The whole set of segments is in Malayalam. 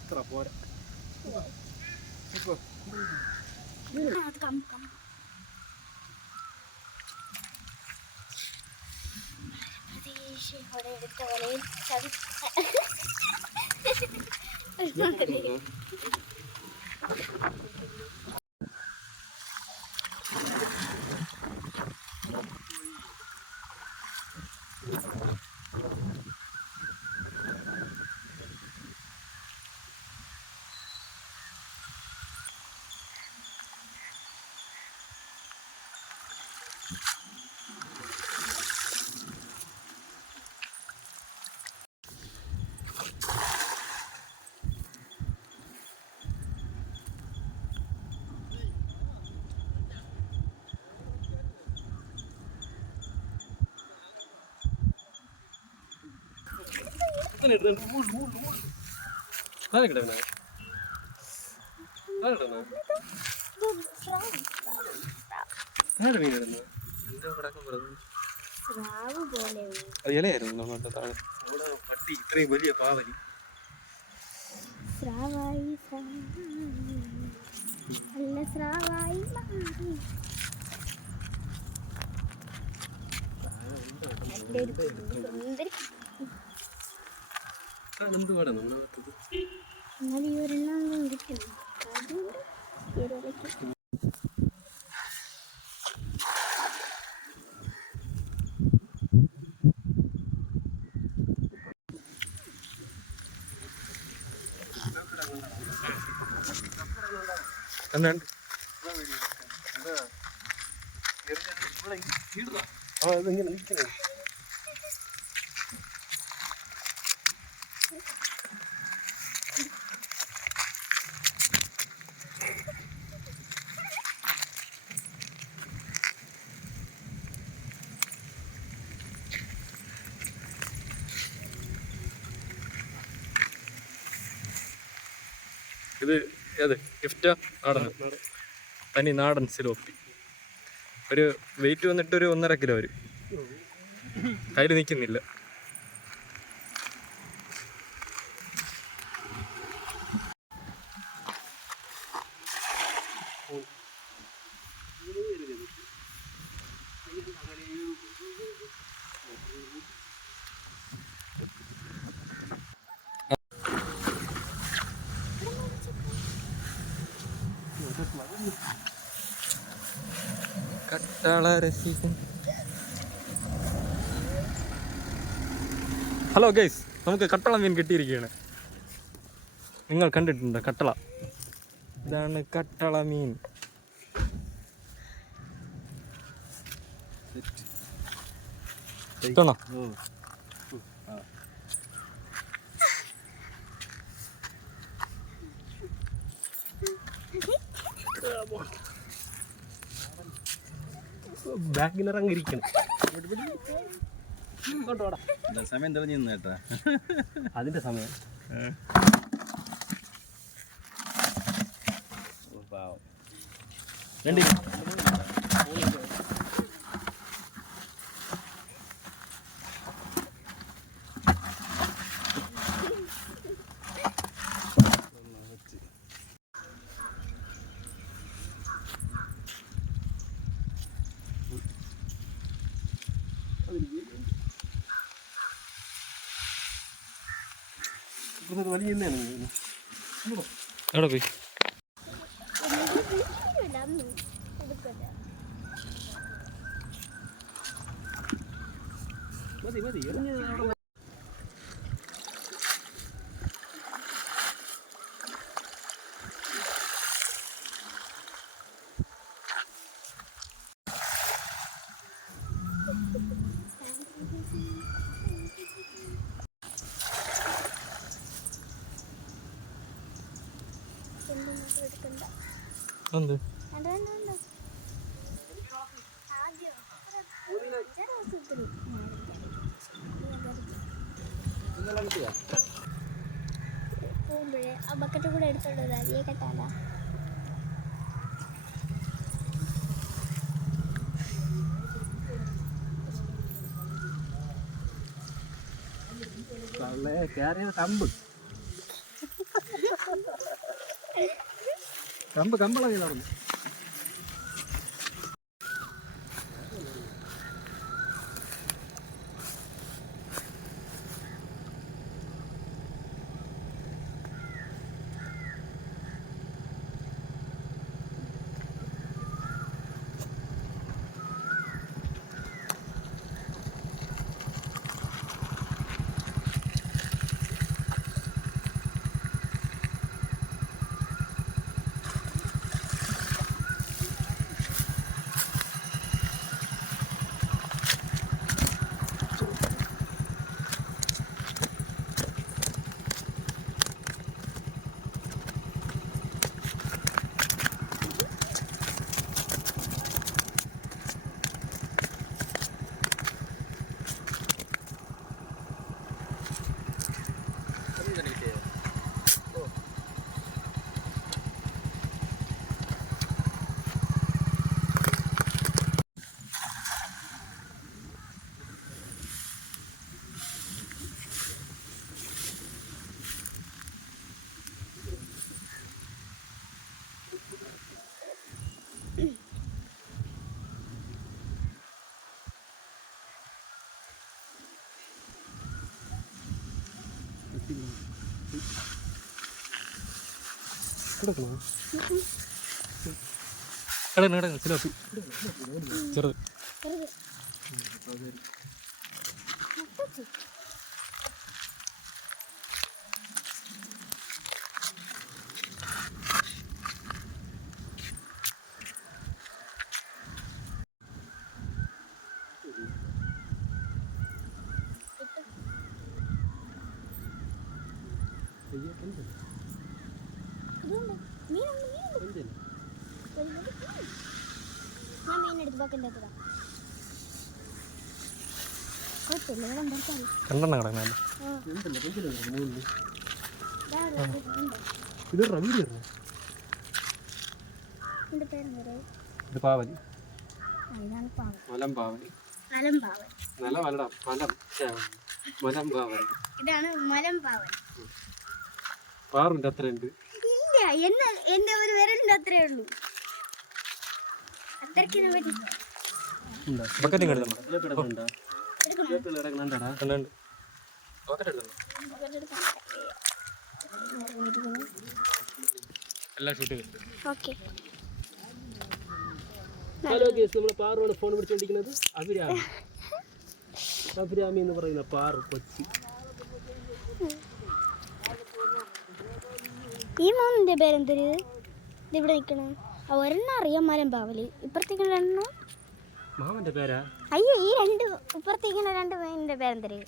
ഇത്ര പോരാ പ്രതീക്ഷയോടെ എടുത്ത വലയിൽ ചതി താഴെ ಇಡ್ರಿ താഴെ കിടക്കണ താഴെ മീൻ കിടന്നു എന്തോ കിടക്കും വെറുതെ. സ്രാവ് പോലെ അത് ഇലയായിരുന്നു നമ്മുടെ താഴെ. പട്ടി ഇത്രയും വലിയ പാവലി. സ്രാവായി നല്ല സ്രാവായി സുന്ദരി എന്ത് പാടാ നന്നാകത്തത് എന്നാൽ ഈ ഒരെണ്ണം ഇരിക്കുന്നു അതുകൊണ്ട് ഇരവയ്ക്ക് കണ്ടുണ്ട് ആ ഇതിങ്ങനെ നിൽക്കുന്നത്? ഗിഫ്റ്റ് ഗിഫ്റ്റാ നാടൻ. തനി നാടൻ സിലോപ്പി. ഒരു വെയിറ്റ് വന്നിട്ട് ഒരു ഒന്നര കിലോ വരും. കയ്യിൽ നിൽക്കുന്നില്ല കട്ടള രസികൻ ഹലോ ഗൈസ് നമുക്ക് കട്ടള മീൻ കിട്ടിയിരിക്കുകയാണ് നിങ്ങൾ കണ്ടിട്ടുണ്ടോ കട്ടള ഇതാണ് കട്ടള മീൻ ഇഷ്ടമാണോ ബാഗിലിറങ്ങിയിരിക്കണം സമയം തെളിഞ്ഞു നിന്നേട്ടാ അതിന്റെ സമയം. പാവം വേണ്ടി വലിയ എവിടെ പോയി? എന്ത്? പോകുമ്പോഴേ ആ ബക്കറ്റ് കൂടെ എടുത്തോണ്ടത് അരിയെ കെട്ടാല? കയറിയ തമ്പ് ரொம்ப கம்பளம் இருக்கும் കിടന്ന് കിടന്ന് സിലോപ്പി ചെറുത്. രണ്ടെണ്ണം കിടക്കുന്നല്ലേ ഇത് റവി ഇത് പാവലി. മലം പാവലി നല്ല വലടാ മലം. മലം പാവലി ഇതാണ് മലം പാവൻ പാറുണ്ട് അത്ര ഇല്ല എന്ന എന്റെ ഒരു വിരലിന്റെ അത്രേ ഉള്ളൂ. അത്രയ്ക്കിനെ പറ്റി ബക്കറ്റും കിടന്നു എല്ലാം ഷൂട്ട് ചെയ്തിട്ടുണ്ട് ഹലോ കേസ് നമ്മൾ പാറുവാണ് ഫോൺ പിടിച്ചോണ്ടിരിക്കുന്നത് അഭിരാമി. അഭിരാമി എന്ന് പറയുന്ന പാറു കൊച്ചി. ഈ മൂന്നിന്റെ പേരെന്തൊരു? ഇതിവിടെ നിൽക്കണേ. ഒരെണ്ണം അറിയാം മാലം പാവൽ. ഇപ്പുറത്തേക്കുള്ള രണ്ടെണ്ണം. മാമന്റെ പേരാ? അയ്യോ ഈ രണ്ട് ഇപ്പുറത്തേക്കുള്ള രണ്ട് മീനിന്റെ പേരെന്തര്?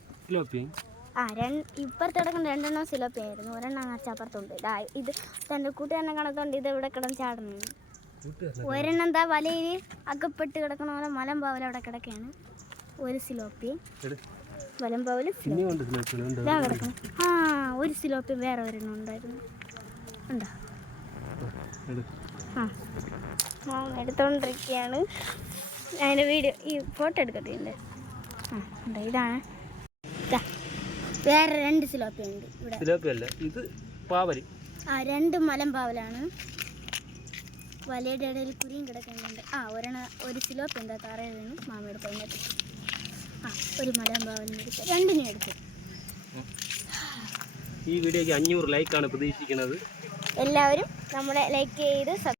ആ രണ്ട് ഇപ്പുറത്ത് കിടക്കുന്ന രണ്ടെണ്ണം സിലോപ്പിയായിരുന്നു ഒരെണ്ണം അച്ചപ്പുറത്തുണ്ട് ഇതാ ഇത് തന്റെ കൂട്ടുകാരനെ കണത്തോണ്ട് ഇത് ഇവിടെ കിടന്ന് ചാടുന്നു. ഒരെണ്ണം എന്താ വലയിൽ അകപ്പെട്ട് കിടക്കണ പോലെ മലമ്പാവൽ അവിടെ കിടക്കുകയാണ് ഒരു സിലോപ്പി ഉണ്ട് ഇതാ കിടക്കണം ആ ഒരു സിലോപ്പി വേറെ ഒരെണ്ണം ഉണ്ടായിരുന്നു. ഉണ്ടോ. ആ എടുത്തോണ്ടിരിക്കുകയാണ് അതിന്റെ വീഡിയോ ഈ ഫോട്ടോ ഉണ്ട് ആ എന്താ ഇതാണ്. ഇതാ വേറെ രണ്ട് സിലോപ്പിയുണ്ട് ഇവിടെ. സിലോപ്പിയല്ല ഇത് പാവലി. ആ രണ്ട് മലം പാവലാണ്. വലയുടെ ഇടയിൽ കുരിയും കിടക്കുന്നുണ്ട്. ആ ഒരെണ്ണ ഒരു സിലോപ്പി എന്താ തറയിൽ നിന്ന് മാമയുടെ എന്നിട്ട് ആ ഒരു മലം പാവലിന് എടുത്ത് രണ്ടിനും എടുത്തു. ഈ വീഡിയോക്ക് അഞ്ഞൂറ് ലൈക്കാണ് പ്രതീക്ഷിക്കുന്നത്. എല്ലാവരും നമ്മളെ ലൈക്ക് ചെയ്ത് സബ്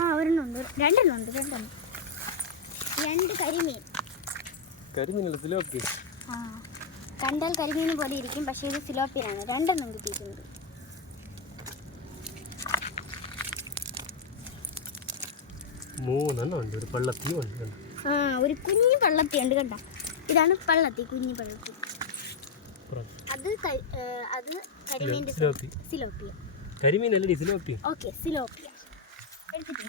ആ ഒരെണ്ണം ഉണ്ട് രണ്ടെണ്ണം ഉണ്ട് രണ്ടെണ്ണം. രണ്ട് കരിമീൻ. കരിമീനല്ല ഫിലോപ്പി ആ. കണ്ടാൽ കരിമീൻ പോലെ ഇരിക്കും പക്ഷേ ഇത് സിലോപ്പിയാണ് രണ്ടെണ്ണം കിട്ടിയിട്ടുണ്ട്. മൂന്നെണ്ണം ഉണ്ട് ഒരു പള്ളത്തിയും ഉണ്ട്? ആ ഒരു കുഞ്ഞു പള്ളത്തി ഉണ്ട് കണ്ട? ഇതാണ് പള്ളത്തി കുഞ്ഞു പള്ളത്തി. അത് അത് കരിമീന്റെ സിലോപ്പി സിലോപ്പിയ. കരിമീനല്ലേ സിലോപ്പി ഓക്കെ സിലോപ്പിയ. എടുത്തിട്ട് ഈ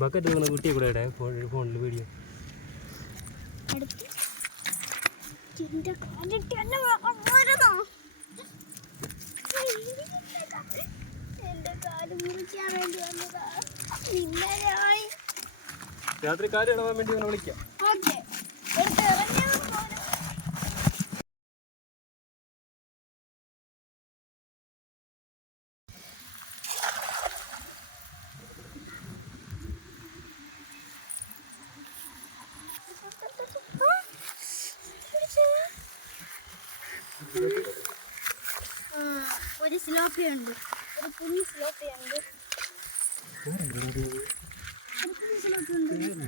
ബക്കറ്റ് വീണ കുട്ടിയെ കൂടെ ഇടാം ഫോണിൽ ഫോണിൽ വീഡിയോ. രാത്രി കാര്യം ഇടവാൻ വേണ്ടി ഇവനെ വിളിക്കാം ഓക്കെ എടുത്ത് എറിഞ്ഞാ പോരെ. ആ, ഉണ്ട് ഒരു കുഞ്ഞു സിലോപ്പി ഉണ്ട് ഒരു കുഞ്ഞു സിലോപ്പി ഉണ്ട്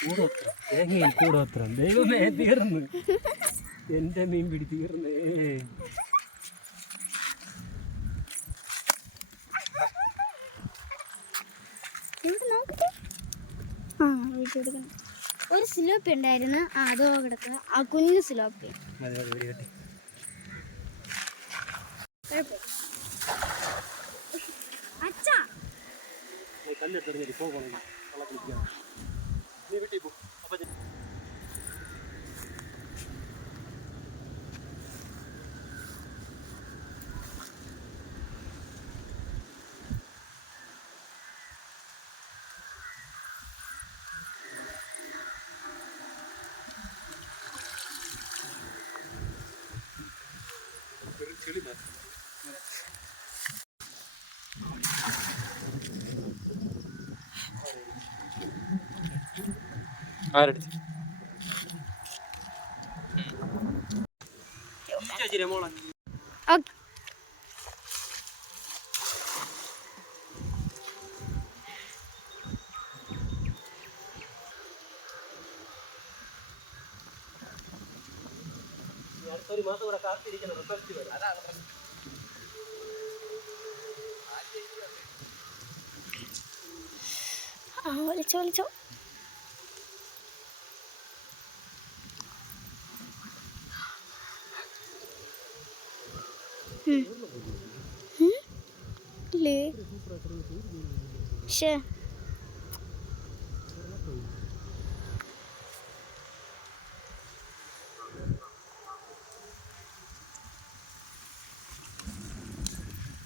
കൂടോത്രം തേങ്ങയിൽ കൂടോത്രം ദൈവമേ തീർന്നു. എന്റെ മീൻ പിടി തീർന്നേ. ആ വീട്ടിൽ ഒരു സിലോപ്പി ഉണ്ടായിരുന്നു. ആ അതോ കിടക്കുക. ആ കുഞ്ഞു സിലോപ്പി. தண்ணி தெரிஞ்சது போக போ போனது நல்லா குளிக்கலாம் நீ வீட்டுக்கு போ அப்போ Really much. ഓക്കെ അടുത്തൊരു മാസം കൂടെ കാത്തിരിക്കണം ഫെസ്റ്റിവൽ അതാണ് ആ വിളിച്ചോ വിളിച്ചോ ഉം. ഉം? ഇല്ലേ?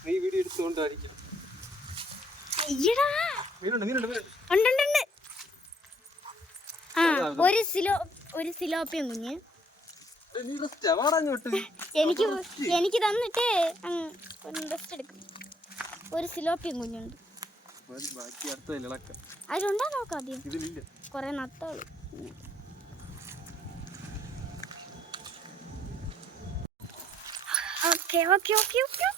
നീ വീഡിയോ എടുത്തുകൊണ്ടായിരിക്കും. ഒരു സിലോ ഒരു സിലോപ്പിയും കുഞ്ഞ് ഏയ് നീ റെസ്റ്റ് വാടങ്ങോട്ട് എനിക്ക് എനിക്ക് തന്നിട്ട് റെസ്റ്റ് എടുക്കും. ഒരു സിലോപ്പിയും കുഞ്ഞുണ്ട്. അതിലുണ്ടാ നോക്കാം ആദ്യം. കൊറേ നത്തോളൂ ഓക്കെ ഓക്കെ ഓക്കെ ഓക്കെ.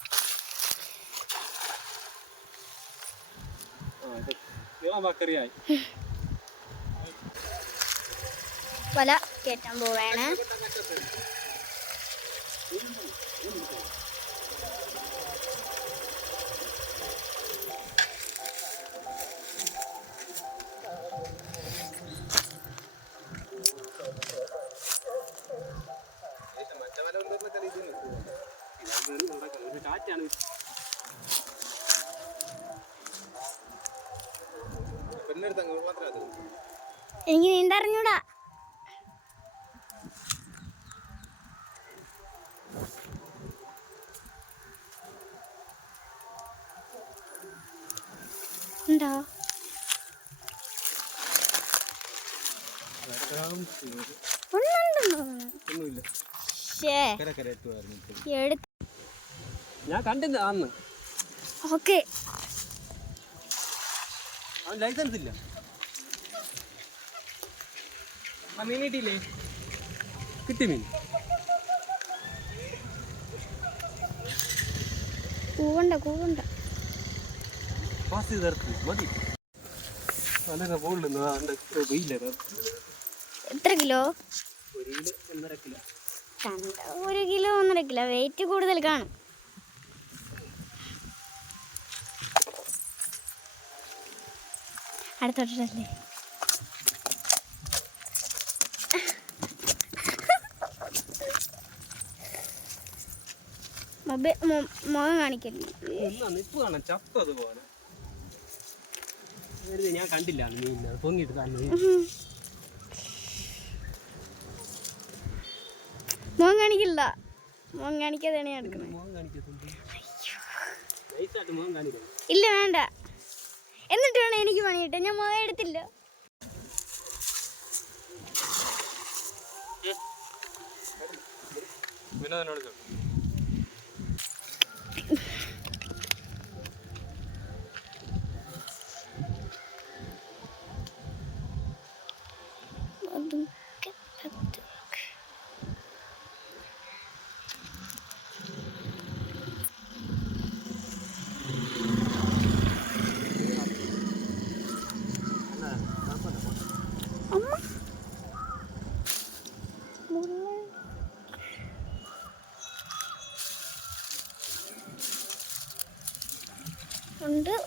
ആ ഇത് നീളം വല. കയറ്റാൻ പോവേണ്. എനിക്ക് നീന്തറിഞ്ഞൂടാ. ഞാൻ കണ്ടില്ല അന്ന് ഓക്കെ. അവൻ ലൈസൻസ് ഇല്ല. മീൻ കിട്ടിയില്ലേ? കിട്ടി മീൻ. കൂവണ്ട കൂവണ്ട. പാസ് ചെയ്ത് ഇറക്കി മതി. നല്ല ബോളിൽ വെയില്ല എത്ര കിലോ? ഒരു കിലോ ഒന്നര കിലോ. കണ്ട? ഒരു കിലോ ഒന്നര കിലോ. വെയിറ്റ് കൂടുതൽ കാണും. അടുത്തോട്ടല്ലേ മുഖം കാണിക്കരുത്. ഞാൻ കണ്ടില്ല. നീ പൊങ്ങിട്ട് മുഖം കാണിക്കില്ല. മോൻ കാണിക്കാതെയാണ് ഞാൻ എടുക്കുന്നത് ഇല്ല വേണ്ട. എന്നിട്ട് വേണം എനിക്ക് പണി കിട്ടാൻ. ഞാൻ മോൻ എടുത്തില്ല. വിനോദനോട് ചോദിക്കും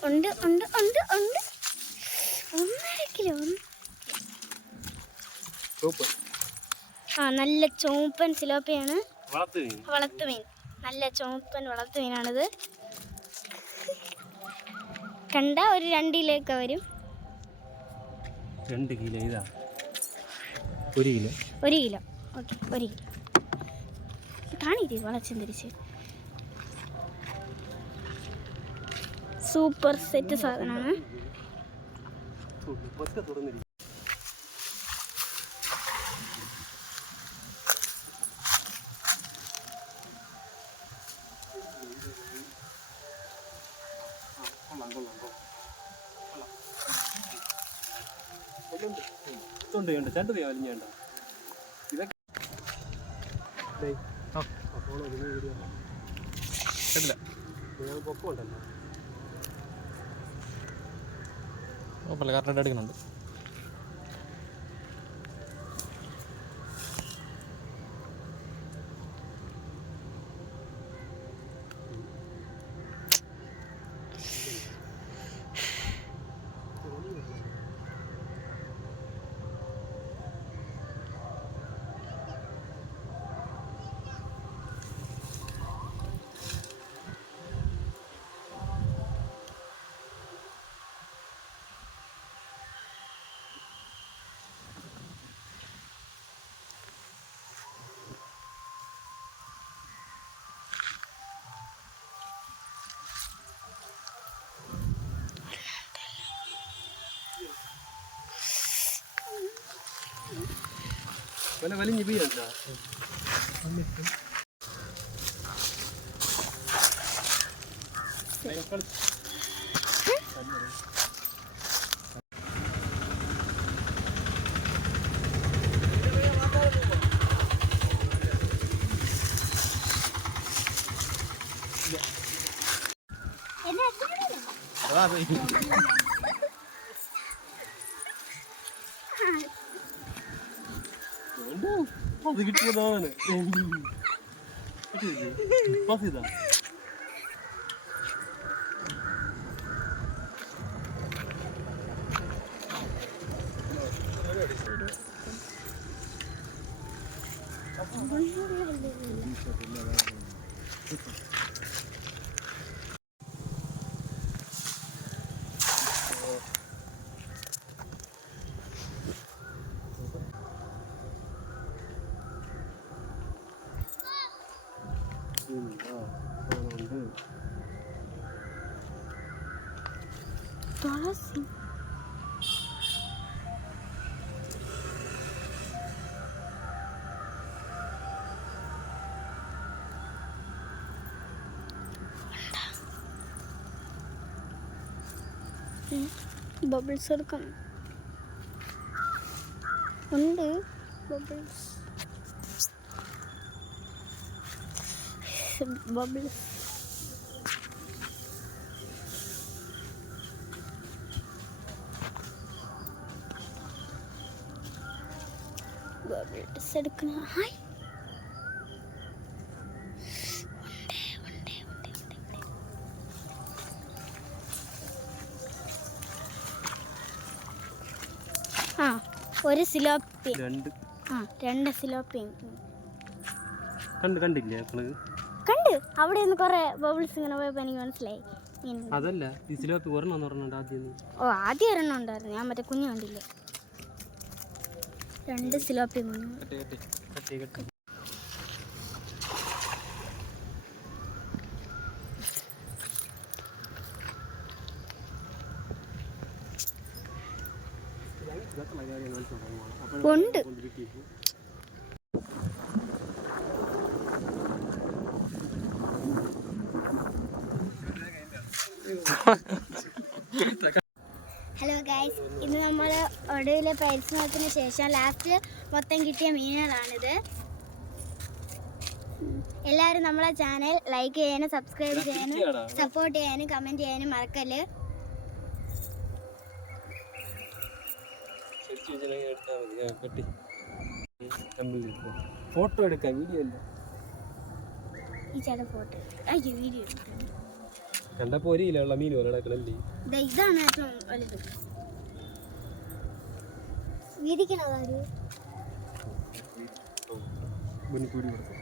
ഉണ്ട് ഉണ്ട് ഉണ്ട് ഉണ്ട്. ഒന്നര കിലോ ആ നല്ല ചുവപ്പൻ സിലോപ്പയാണ്. വളർത്തുമീൻ വളർത്തു മീൻ. നല്ല ചുവപ്പൻ വളർത്തുമീനാണിത് കണ്ട ഒരു രണ്ട് കിലോ ഒക്കെ വരും. രണ്ട് കിലോ ഇതാ. ഒരു കിലോ. ഒരു കിലോ. ഓക്കെ ഒരു കിലോ. കാണിക്കേ വളച്ചും തിരിച്ച് സൂപ്പർ സെറ്റ് സാധനമാണ് ഉണ്ട് ഉണ്ട് രണ്ട് തീ വലിഞ്ഞേണ്ട ഇതൊക്കെ ഡേയ്, ആ. ആ phone ഒരുങ്ങി വീഡിയോ കേട്ടില്ല നിങ്ങൾ లోపలికి అట్లా అడిగినండు. കറക്റ്റായിട്ട് എടുക്കുന്നുണ്ട് വല്ല വലിഞ്ഞ് അത് കിട്ടിയതാണ്. പാസ് ചെയ്താ? ഉണ്ട് ബബിൾസ് എടുക്കണം ഉണ്ട്. ബബിൾസ് ബബിൾസ് ബബിൾസ് എടുക്കണം. ഹായ് ഉണ്ട്, ഉണ്ട്, ഉണ്ട്, ഉണ്ട്, ഉണ്ട്. ഒരു സിലോപ്പി. രണ്ട്. ആ രണ്ട് സിലോപ്പി. കണ്ട് കണ്ടില്ലേ കണ്ട്. അവിടെ നിന്ന് കുറെ ബബിൾസ് ഇങ്ങനെ പോയപ്പോൾ എനിക്ക് മനസ്സിലായി. അതല്ല ഈ സിലോപ്പി ഒരെണ്ണം പറഞ്ഞിട്ടുണ്ട് ആദ്യം ഓ ആദ്യം ഒരെണ്ണം ഉണ്ടായിരുന്നു. ഞാൻ മറ്റേ കുഞ്ഞു കണ്ടില്ലേ? രണ്ട് സിലോപ്പി മീൻ കെട്ടി കെട്ടി കെട്ടി കെട്ടി ഇതൊക്കെ മര്യാദ കാണിച്ചു തുടങ്ങുവാണ് അപ്പോൾ ഉണ്ട് കൊണ്ട് കിട്ടിയിട്ട് ഹലോ ഗൈസ് ഇന്ന് നമ്മൾ ഒടുവിലെ പരിശ്രമത്തിന് ശേഷം ലാസ്റ്റ് മൊത്തം കിട്ടിയ മീനുകളാണിത്. എല്ലാവരും നമ്മളെ ചാനൽ ലൈക്ക് ചെയ്യാനും സബ്സ്ക്രൈബ് ചെയ്യാനും സപ്പോർട്ട് ചെയ്യാനും കമന്റ് ചെയ്യാനും മറക്കല്ല്. ശരിക്കും ഫോട്ടോ എടുക്കാം വീഡിയോ അല്ല ഈ ചേട്ടൻ ഫോട്ടോ അയ്യോ വീഡിയോ കണ്ടപ്പോ ഒരു മീൻ പോലെ കിടക്കണല്ലേ ദേ ഇതാണ് ഏറ്റവും വലുത്. വീതിക്കണതാര് മുൻകൂടി കൊടുക്കാം